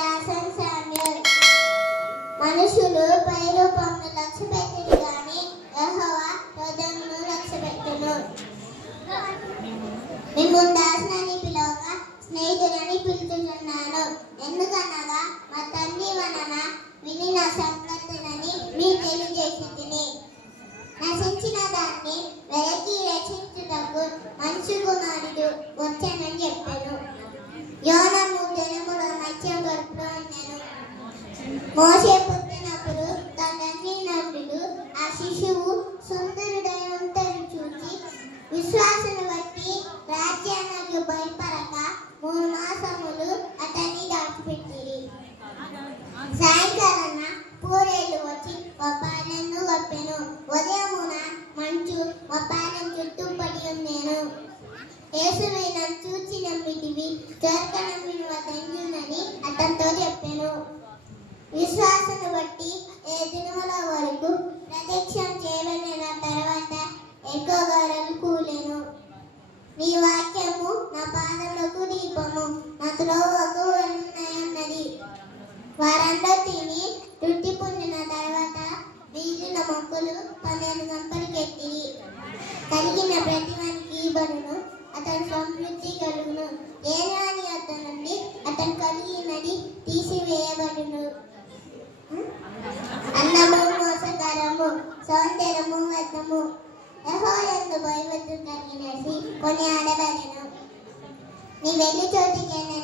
Jason Samuel. మనుషులు పై రూపమును లక్ష్యపెట్టరు గాని యెహోవా హృదయమును లక్ష్యపెట్టును. మిమ్మును దాసునని పిలవక స్నేహితులని పిలుచుచున్నాను. ఎందుకనగా మా తండ్రి వలన వినిన సంగతులని మీకు తెలియజేసితిని. నశించిన దాన్ని వెలకి రక్షించుటకు మనుష్య కుమారుడు వచ్చానని చెప్పాను. యోనా 3 దినముల మత్స్యం కడుపులో ఉండెను. మోషే పుట్టినప్పుడు తన తండ్రి ఆ శిశువు సుందరుడై ఉంటను చూచి విశ్వాసను బట్టి రాజ్యానికి భయపడక 3 మాసములు అతన్ని దాచిపెట్టిరి. సాయంకాలన పూరేలు వచ్చి పాలెను కప్పెను. ఉదయమున మంచు పాలెం చుట్టూ పడి ఉండెను. యేసును నన్ను చూచి నమ్మితివి, త్వరగా నమ్మిన ధన్యులని అతనితో చెప్పెను. విశ్వాసను బట్టి 7 దినముల వరకు ప్రత్యక్షం చేయబడిన తర్వాత ఎక్కువగా కూలెను. నీ వాక్యము నా పాదములకు దీపము, నా త్రోవకు వెలుగునన్నది. వారందరూ తిని తృప్తి పొందిన తర్వాత మిగిలిన మొక్కలు తమను సంపరికెత్తిరి. కలిగిన ప్రతివానికి ఇవ్వబడును, అతని సమృద్ధి కలుగును. ఏనాని అతని నుండి అతను కలిగినది తీసివేయబడును. అన్నము మోసకరము, సౌందర్యము వ్యర్థము. యెహోవాయందు భయభక్తులు కలిగినసి కొన్ని ఆడబడెను. నీ వెళ్ళి చోటికైనా